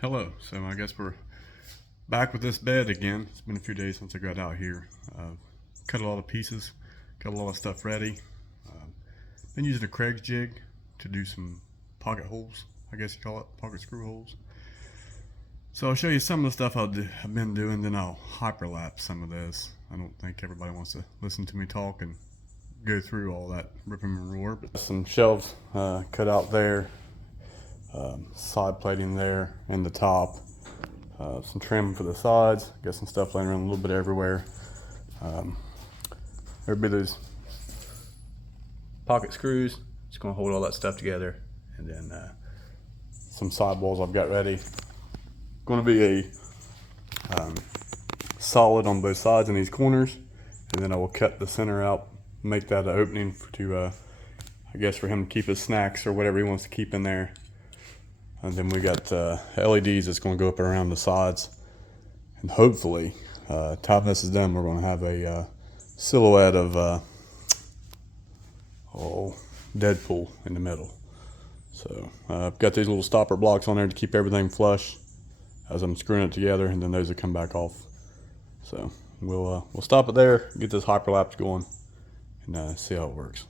Hello. So I guess we're back with this bed again. It's been a few days since I got out here. Cut a lot of pieces, got a lot of stuff ready. Been using a Craig's jig to do some pocket holes, I guess you call it, pocket screw holes. So I'll show you some of the stuff I've been doing, then I'll hyperlapse some of this. I don't think everybody wants to listen to me talk and go through all that rip and roar. But some shelves cut out there. Side plating there and the top, some trim for the sides, got some stuff laying around a little bit everywhere. There'll be those pocket screws, just going to hold all that stuff together, and then some sidewalls I've got ready. Going to be a solid on both sides in these corners, and then I will cut the center out, make that an opening to I guess for him to keep his snacks or whatever he wants to keep in there. And then we got LEDs that's going to go up around the sides. And hopefully, time this is done, we're going to have a silhouette of Deadpool in the middle. So I've got these little stopper blocks on there to keep everything flush as I'm screwing it together, and then those will come back off. So we'll stop it there, get this hyperlapse going, and see how it works.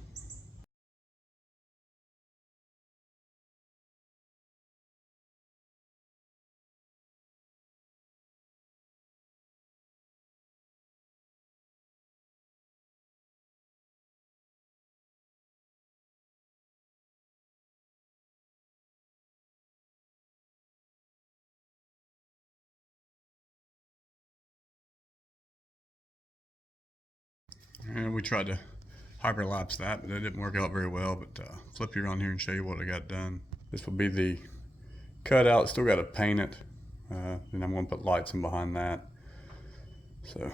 And we tried to hyperlapse that, but it didn't work out very well. But flip you around here and show you what I got done. This will be the cutout. Still got to paint it. Then I'm going to put lights in behind that. So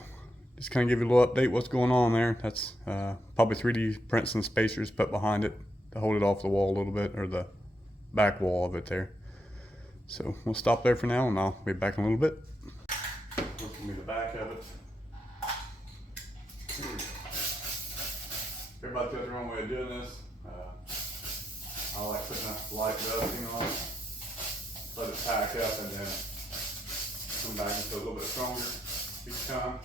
just kind of give you a little update what's going on there. That's probably 3D prints and spacers put behind it to hold it off the wall a little bit, or the back wall of it there. So we'll stop there for now, and I'll be back in a little bit. This will be the back of it. Everybody got their own way of doing this. I like putting a light dusting on it, let it pack up, and then come back and feel a little bit stronger each time.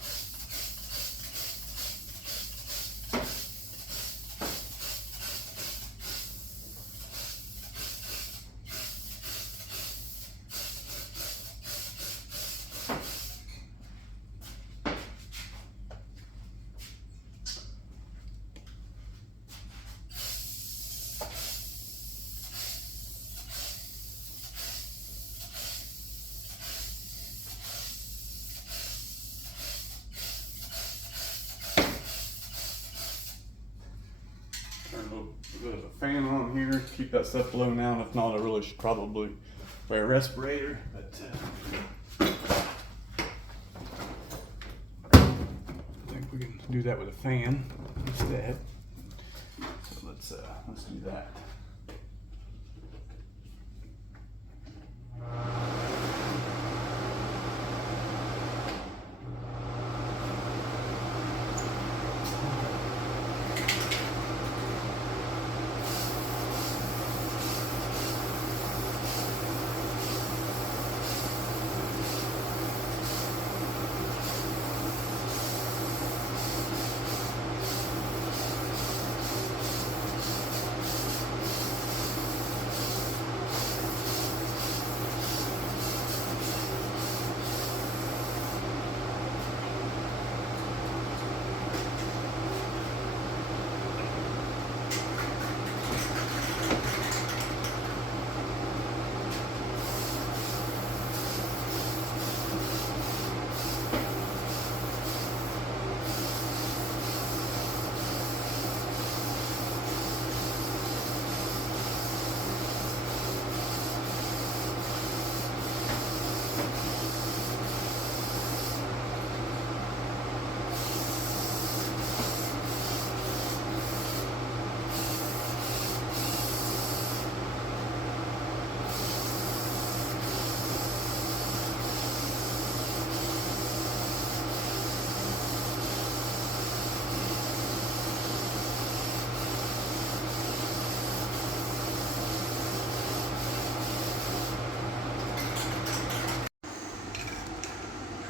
Turn a little bit of a fan on here, keep that stuff blowing out. If not, I really should probably wear a respirator. But I think we can do that with a fan instead. So let's do that.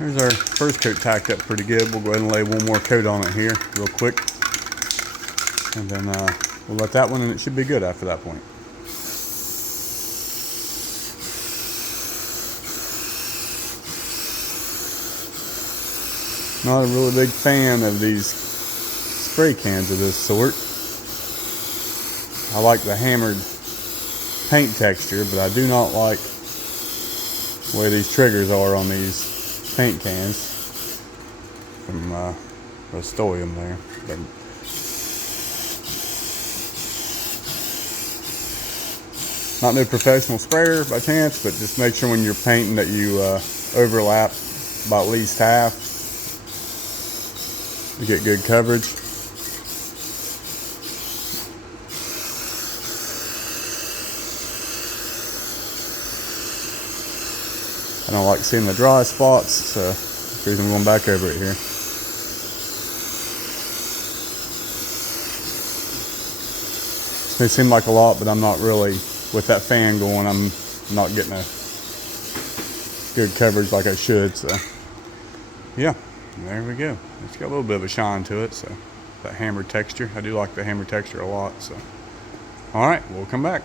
Here's our first coat tacked up pretty good. We'll go ahead and lay one more coat on it here real quick. And then we'll let that one, and it should be good after that point. Not a really big fan of these spray cans of this sort. I like the hammered paint texture, but I do not like the way these triggers are on these paint cans from Rust-Oleum there. But not no professional sprayer by chance, but just make sure when you're painting that you overlap about at least half to get good coverage. I don't like seeing the dry spots, so that's the reason I'm going back over it here. This may seem like a lot, but I'm not really, with that fan going, I'm not getting a good coverage like I should, so yeah, there we go. It's got a little bit of a shine to it, so that hammered texture. I do like the hammered texture a lot, so. All right, we'll come back.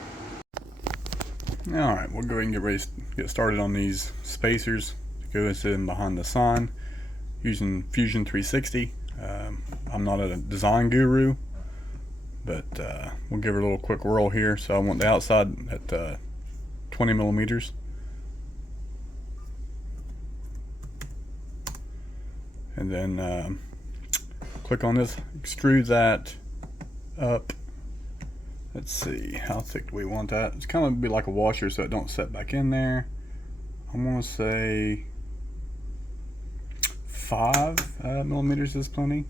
All right, we'll go ahead and get started on these spacers to go in behind the sign using Fusion 360. I'm not a design guru, but we'll give her a little quick whirl here. So I want the outside at 20 millimeters. And then click on this, extrude that up. Let's see, how thick do we want that? It's kind of be like a washer so it don't set back in there. I'm gonna say 5 millimeters is plenty.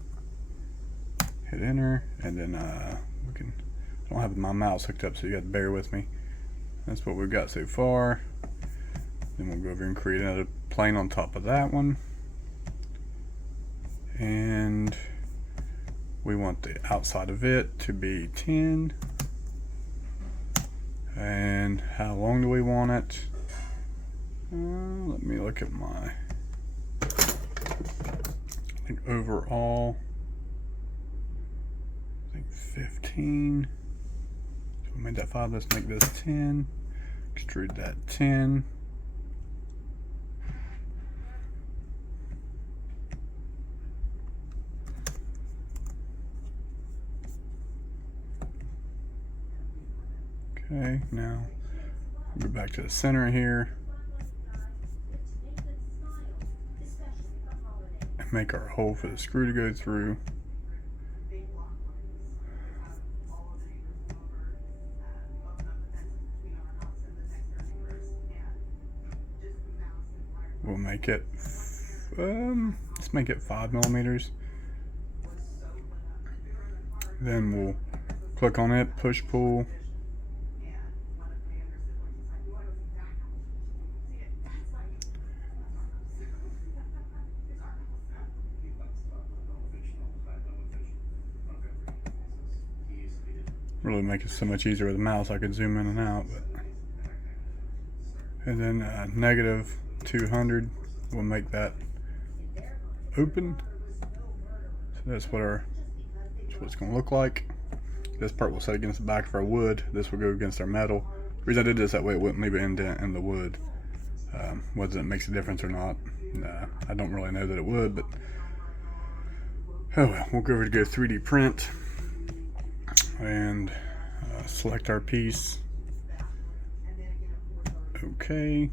Hit enter, and then we can, I don't have my mouse hooked up, so you got to bear with me. That's what we've got so far. Then we'll go over and create another plane on top of that one. And we want the outside of it to be 10. And how long do we want it? Let me look at my, I think overall, I think 15. So we made that 5, let's make this 10. Extrude that 10. Okay, now we'll go back to the center here and make our hole for the screw to go through. We'll make it, let's make it 5 millimeters. Then we'll click on it, push, pull. Really make it so much easier with the mouse. I could zoom in and out, but. And then negative 200, we'll make that open. So that's what it's going to look like. This part will set against the back of our wood. This will go against our metal. The reason I did this that way, it wouldn't leave an indent in the wood. Whether it makes a difference or not, I don't really know that it would, but oh well. We'll go over to go 3D print and select our piece. Okay.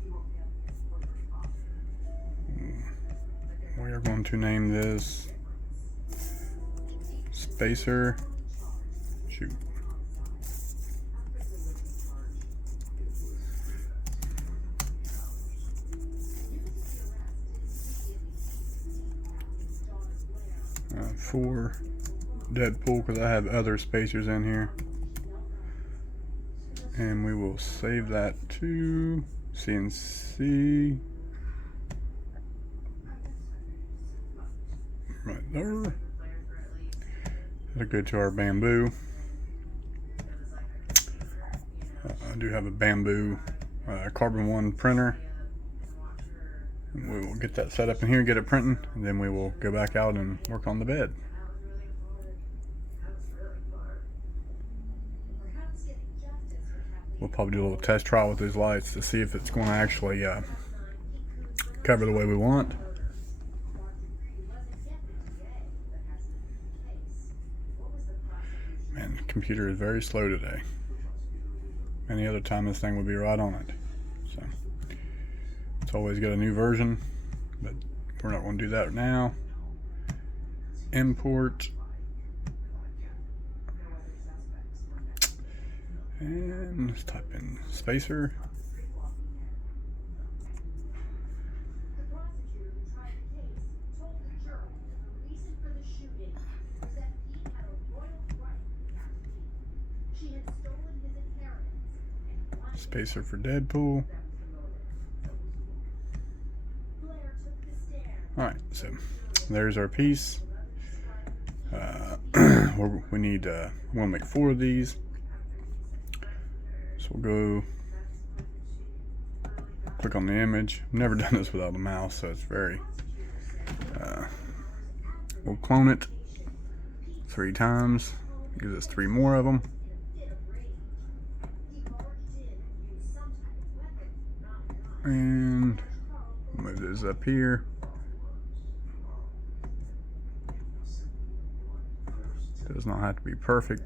We are going to name this spacer. Shoot. For Deadpool, because I have other spacers in here. And we will save that to CNC. Right there. That'll go to our bamboo. I do have a bamboo carbon 1 printer. We will get that set up in here, get it printing, and then we will go back out and work on the bed. We'll probably do a little test trial with these lights to see if it's going to actually cover the way we want. Man, the computer is very slow today. Any other time this thing would be right on it. So it's always got a new version, but we're not going to do that now. Import. And let's type in spacer. Spacer for Deadpool. Alright, so there's our piece. We need, we'll make 4 of these. So we'll go click on the image. I've never done this without the mouse, so it's very, we'll clone it 3 times. Gives us 3 more of them. And move this up here. Does not have to be perfect.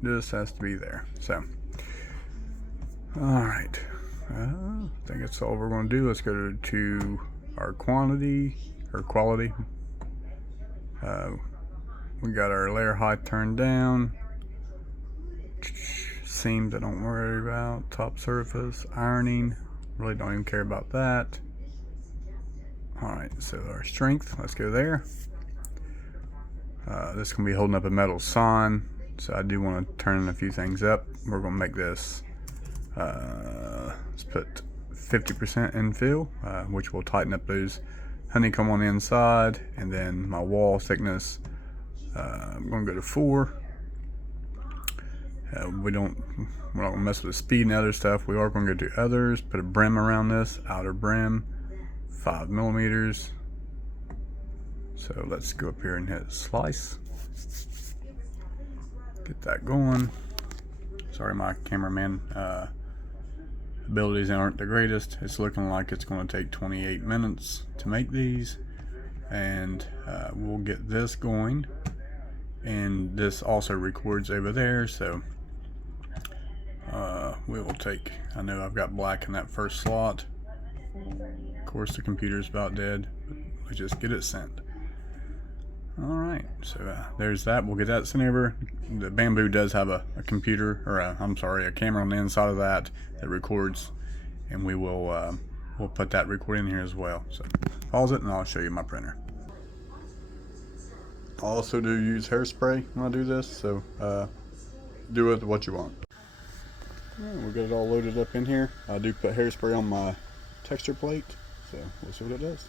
This has to be there. So, all right. I think that's all we're going to do. Let's go to our quantity or quality. We got our layer height turned down. Seams I don't worry about. Top surface, ironing. Really don't even care about that. Alright, so our strength, let's go there. This is going to be holding up a metal sign, so I do want to turn a few things up. We're going to make this, let's put 50% infill, which will tighten up those honeycomb on the inside, and then my wall thickness, I'm going to go to 4. We're not going to mess with the speed and other stuff. We are going to go to others, put a brim around this, outer brim, 5 millimeters. So let's go up here and hit slice. Get that going. Sorry, my cameraman abilities aren't the greatest. It's looking like it's going to take 28 minutes to make these, and we'll get this going. And this also records over there, so we will take, I know I've got black in that first slot. Of course the computer's about dead, but let's just get it sent. Alright, so there's that. We'll get that sent over. The Bamboo does have a computer, or a camera on the inside of that records, and we will we'll put that recording in here as well. So pause it and I'll show you my printer. I also do use hairspray when I do this, so do with what you want. Right, we'll get it all loaded up in here. I do put hairspray on my texture plate, so we'll see what it does.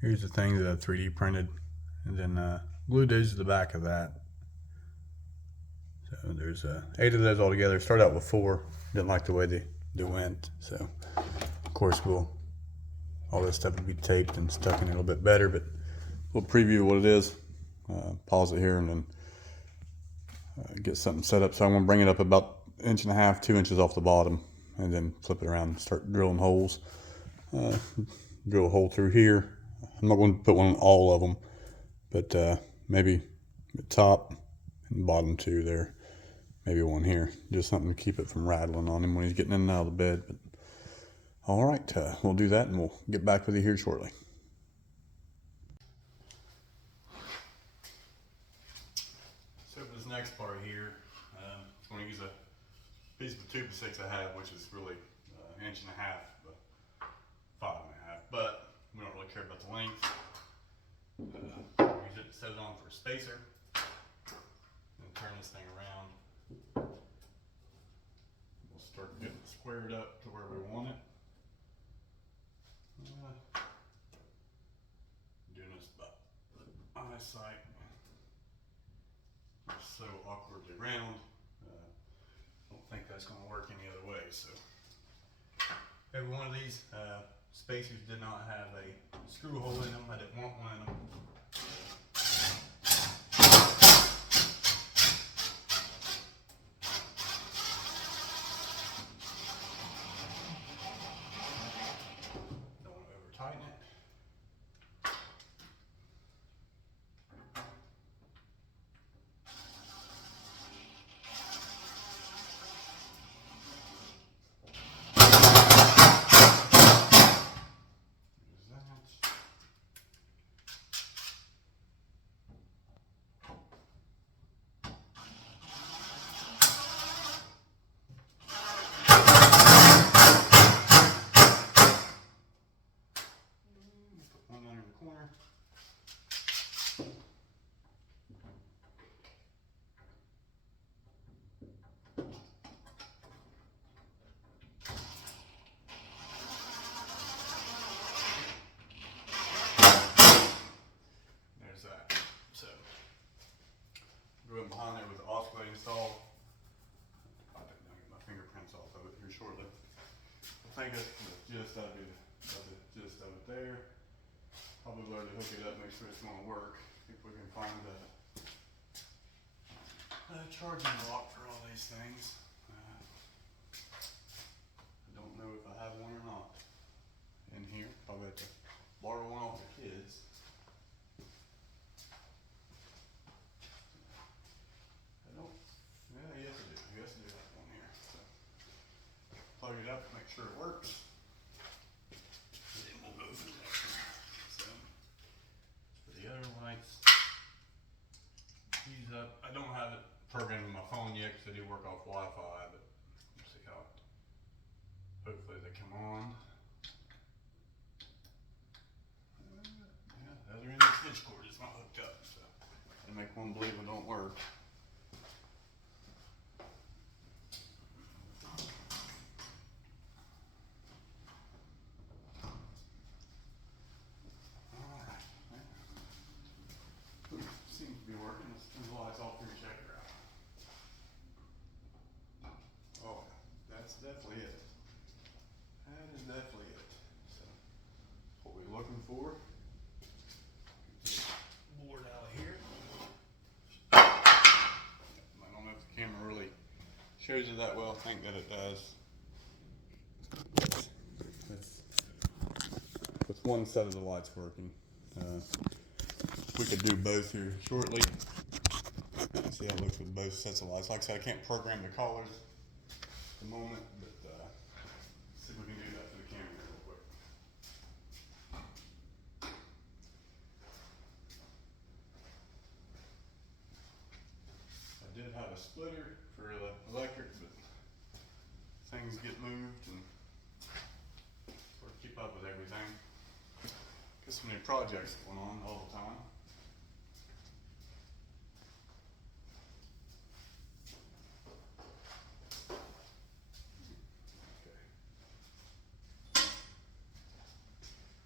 Here's the things that I 3D printed, and then glued those to the back of that. So there's 8 of those altogether. Started out with 4. Didn't like the way they went, so of course all this stuff will be taped and stuck in a little bit better. But we'll preview what it is. Pause it here and then get something set up. So I'm going to bring it up about 1.5 to 2 inches off the bottom, and then flip it around and start drilling holes. Drill a hole through here. I'm not going to put one on all of them, but maybe the top and bottom 2 there. Maybe one here. Just something to keep it from rattling on him when he's getting in and out of the bed. But all right, we'll do that and we'll get back with you here shortly. So for this next part here, I'm going to use a piece of 2x6 I have, which is really 1.5 inches, but 5.5. But we don't really care about the length. Use it to set it on for a spacer. And turn this thing around. We'll start getting it squared up to where we want it. Doing this by eyesight. It's so awkwardly round. I don't think that's going to work any other way. So every one of these spacers did not have a screw hole in them. I didn't want one in them. Don't want to over tighten it. Corner. There's that. So going behind there with the oscillating saw. I think I'll get my fingerprints off of it here shortly. I think that's the gist of it. Gist of it there. Probably learn to hook it up, make sure it's going to work. If we can find a charging block for all these things. I don't know if I have one or not in here. Probably have to borrow one off the kids. I don't. Yeah, yes I do. Yes I do have one here. So plug it up, make sure it works. Then we'll go from there. So for the other lights, these up. I don't have it programmed on my phone yet because they do work off Wi-Fi, but we'll see how. Hopefully they come on. Yeah, the other end of the switch cord is not hooked up, so I make one believe it don't work. Alright. Seems to be working. Let's turn the lights off here and check it out. Oh, that's definitely it. That is definitely it. So, what we're looking for. Get the board out of here. I don't know if the camera really shows it that well. I think that it does. With one set of the lights working. We could do both here shortly. See how it looks with both sets of lights. Like I said, I can't program the colors at the moment, but see if we can do that for the camera real quick. I did have a splitter for the electric, but things get moved and sort of keep up with everything. Got some new projects going on all the time.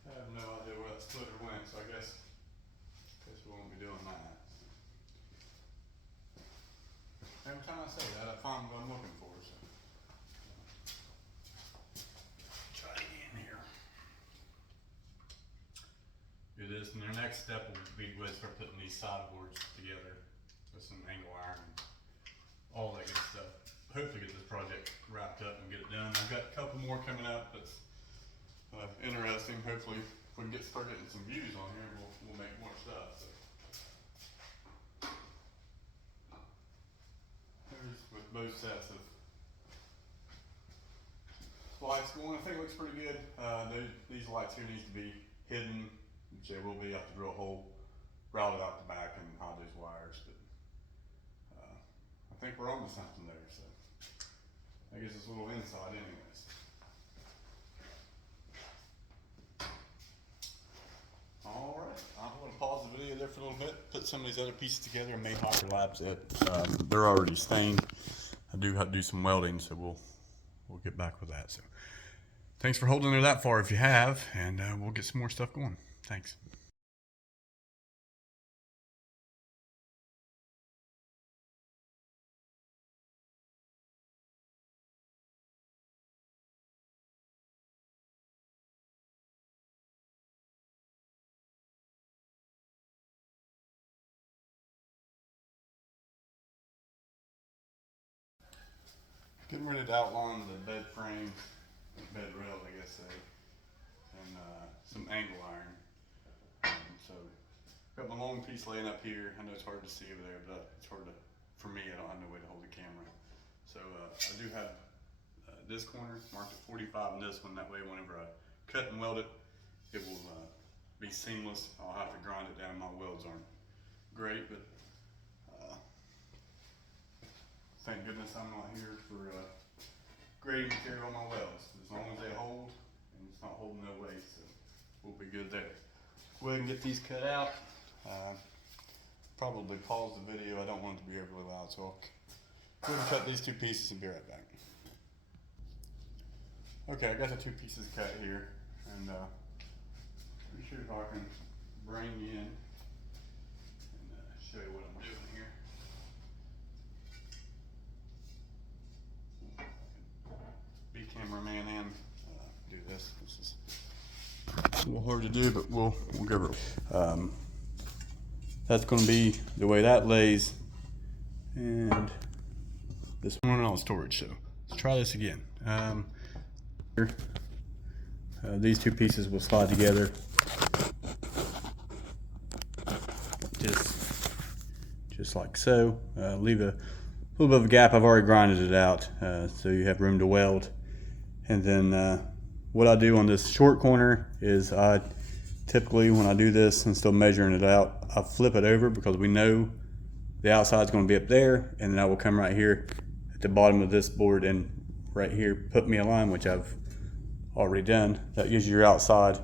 I have no idea where that splitter went, this, and their next step will be to start putting these sideboards together with some angle iron, all that good stuff. Hopefully get this project wrapped up and get it done. I've got a couple more coming up that's interesting. Hopefully if we can start getting some views on here, we'll make more stuff. So. There's with both sets of lights going. I think it looks pretty good. These lights here need to be hidden, which they will be. I have to drill a hole, route it out the back, and hide those wires. But I think we're on to something there. So I guess it's a little inside, anyways. All right, I'm going to pause the video there for a little bit, put some of these other pieces together, and may hyperlapse it. They're already stained. I do have to do some welding, so we'll get back with that. So thanks for holding there that far if you have, and we'll get some more stuff going. Thanks. Getting ready to outline the bed frame, bed rails, I guess, and some angle iron. So, got my long piece laying up here. I know it's hard to see over there, but it's hard to, for me, I don't have no way to hold the camera. So, I do have this corner marked at 45 and this one. That way, whenever I cut and weld it, it will be seamless. I'll have to grind it down. My welds aren't great, but thank goodness I'm not here for grading material on my welds. As long as they hold and it's not holding no waste, so we'll be good there. Go ahead and get these cut out. Probably pause the video. I don't want it to be overly loud, so I'll go ahead and cut these two pieces and be right back. Okay, I got the two pieces cut here, and pretty sure if I can bring you in and show you what I'm doing here. Be cameraman and do this. This is a little hard to do, but we'll give it. That's going to be the way that lays, and this one on storage. So let's try this again. These two pieces will slide together. Just like so. Leave a little bit of a gap. I've already grinded it out, so you have room to weld. And then what I do on this short corner is I typically, when I do this and still measuring it out, I flip it over because we know the outside is going to be up there, and then I will come right here at the bottom of this board and right here put me a line, which I've already done. That gives you your outside,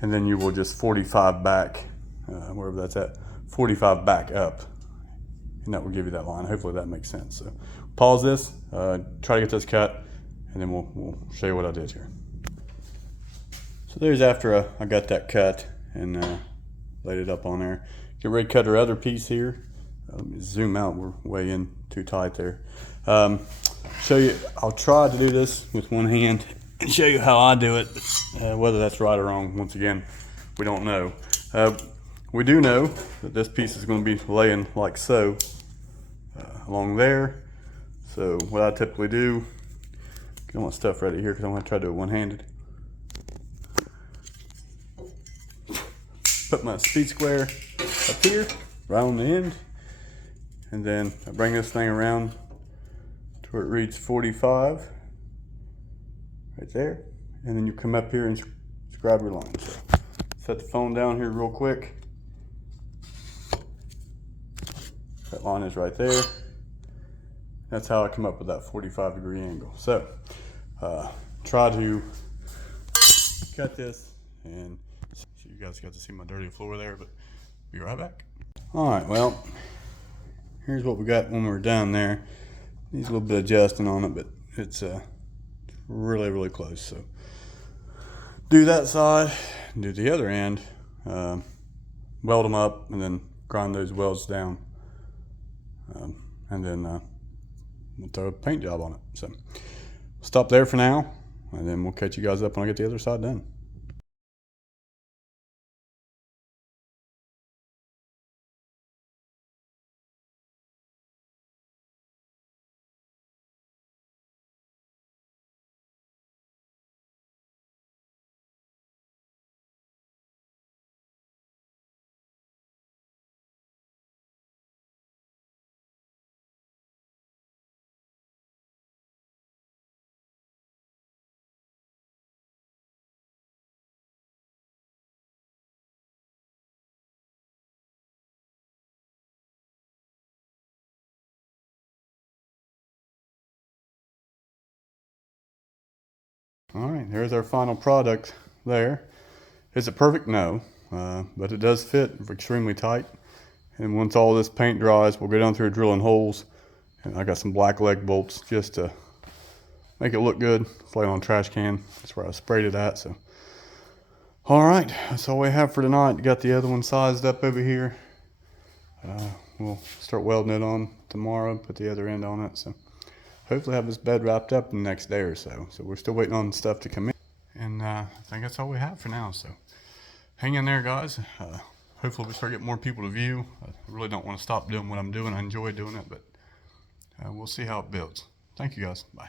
and then you will just 45 back, wherever that's at, 45 back up, and that will give you that line. Hopefully that makes sense. So pause this, try to get this cut, and then we'll show you what I did here. So there's after I got that cut and laid it up on there. Get ready to cut our other piece here. Let me zoom out, we're way in too tight there. Show you, I'll try to do this with one hand and show you how I do it. Whether that's right or wrong, once again, we don't know. We do know that this piece is going to be laying like so, along there. So what I typically do, get my stuff ready here because I'm going to try to do it one-handed. Put my speed square up here, right on the end, and then I bring this thing around to where it reads 45, right there, and then you come up here and grab your line. So set the phone down here real quick. That line is right there. That's how I come up with that 45-degree angle. So try to cut this, and so you guys got to see my dirty floor there, but be right back. All right, well, here's what we got when we're done there. Needs a little bit of adjusting on it, but it's really, really close. So do that side, do the other end, weld them up, and then grind those welds down, and then we'll throw a paint job on it. So stop there for now, and then we'll catch you guys up when I get the other side done. All right, here's our final product there. Is it perfect? No, but it does fit extremely tight. And once all this paint dries, we'll go down through drilling holes. And I got some black leg bolts just to make it look good. It's laying on a trash can. That's where I sprayed it at. So, all right, that's all we have for tonight. Got the other one sized up over here. We'll start welding it on tomorrow, put the other end on it. So hopefully have this bed wrapped up in the next day or so. So we're still waiting on stuff to come in. And I think that's all we have for now. So hang in there, guys. Hopefully we start getting more people to view. I really don't want to stop doing what I'm doing. I enjoy doing it, but we'll see how it builds. Thank you, guys. Bye.